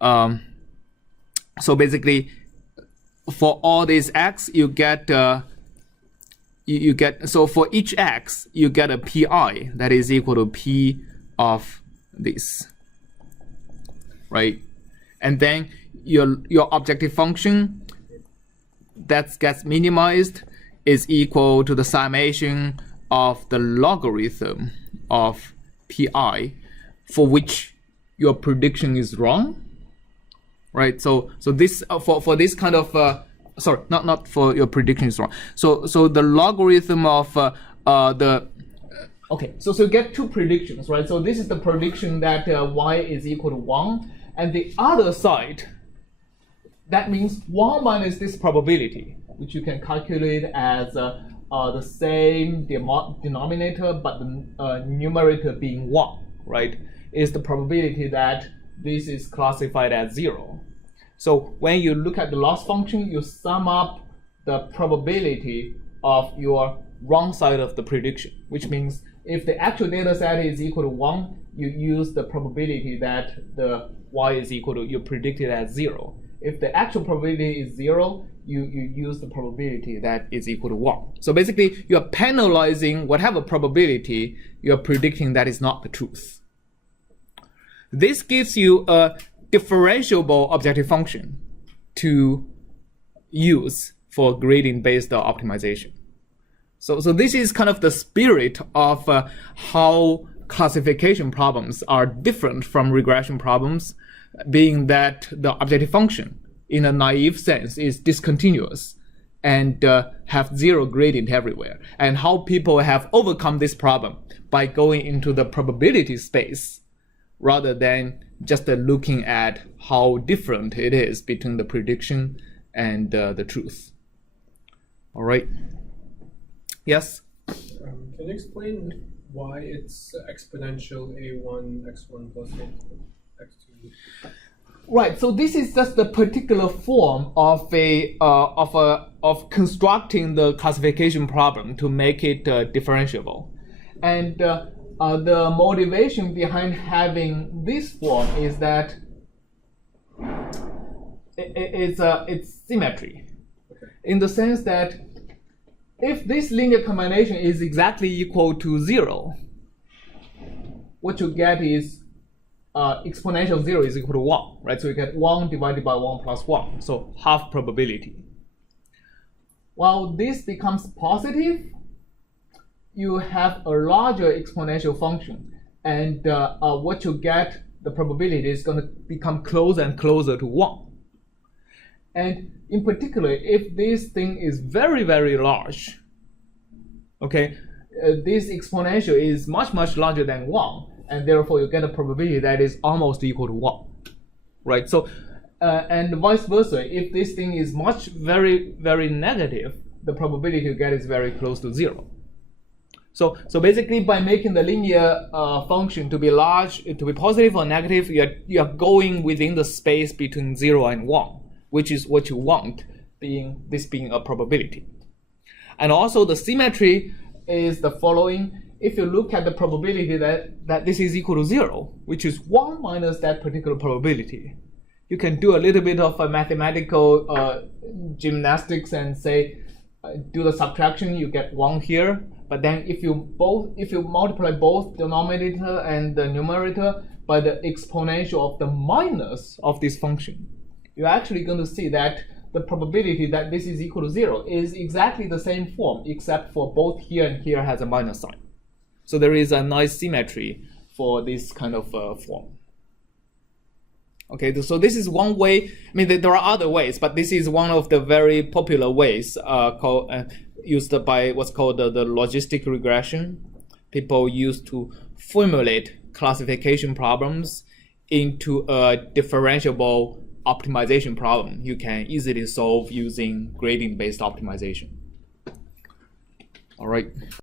So basically, for all these x, you get so for each x, you get a pi that is equal to p of this, right? And then your objective function that gets minimized is equal to the summation of the logarithm of pi for which your prediction is wrong, right? So this for this kind of sorry, not for your prediction is wrong. So the logarithm of okay, so you get two predictions, right? So this is the prediction that y is equal to 1, and the other side, that means 1 minus this probability, which you can calculate as the same denominator, but the numerator being 1, right? Is the probability that this is classified as 0. So when you look at the loss function, you sum up the probability of your wrong side of the prediction, which means if the actual data set is equal to 1, you use the probability that the y is equal to, you predict it as 0. If the actual probability is 0, you use the probability that is equal to 1. So basically, you're penalizing whatever probability you're predicting that is not the truth. This gives you a differentiable objective function to use for gradient-based optimization. So this is kind of the spirit of how classification problems are different from regression problems, being that the objective function, in a naive sense, is discontinuous and have 0 gradient everywhere. And how people have overcome this problem by going into the probability space rather than just looking at how different it is between the prediction and the truth. All right. Yes? Can you explain why it's exponential a1 x1 plus x2? Right. So this is just the particular form of of constructing the classification problem to make it differentiable, and the motivation behind having this form is that it's symmetry, in the sense that if this linear combination is exactly equal to 0, what you get is exponential 0 is equal to 1, right? So you get 1 divided by 1 plus 1, so half probability. While this becomes positive, you have a larger exponential function, and what you get, the probability is going to become closer and closer to 1. And in particular, if this thing is very, very large, okay, this exponential is much, much larger than 1, and therefore you get a probability that is almost equal to 1, right? So, and vice versa, if this thing is very, very negative, the probability you get is very close to 0. So basically, by making the linear function to be large, to be positive or negative, you are going within the space between 0 and 1, which is what you want, this being a probability. And also the symmetry is the following. If you look at the probability that this is equal to 0, which is 1 minus that particular probability, you can do a little bit of a mathematical gymnastics and say, do the subtraction, you get 1 here. But then if you multiply both denominator and the numerator by the exponential of the minus of this function, you're actually going to see that the probability that this is equal to 0 is exactly the same form, except for both here and here has a minus sign. So there is a nice symmetry for this kind of form. Okay, so this is one way. I mean, there are other ways, but this is one of the very popular ways used by what's called the logistic regression. People use to formulate classification problems into a differentiable optimization problem you can easily solve using gradient-based optimization. All right.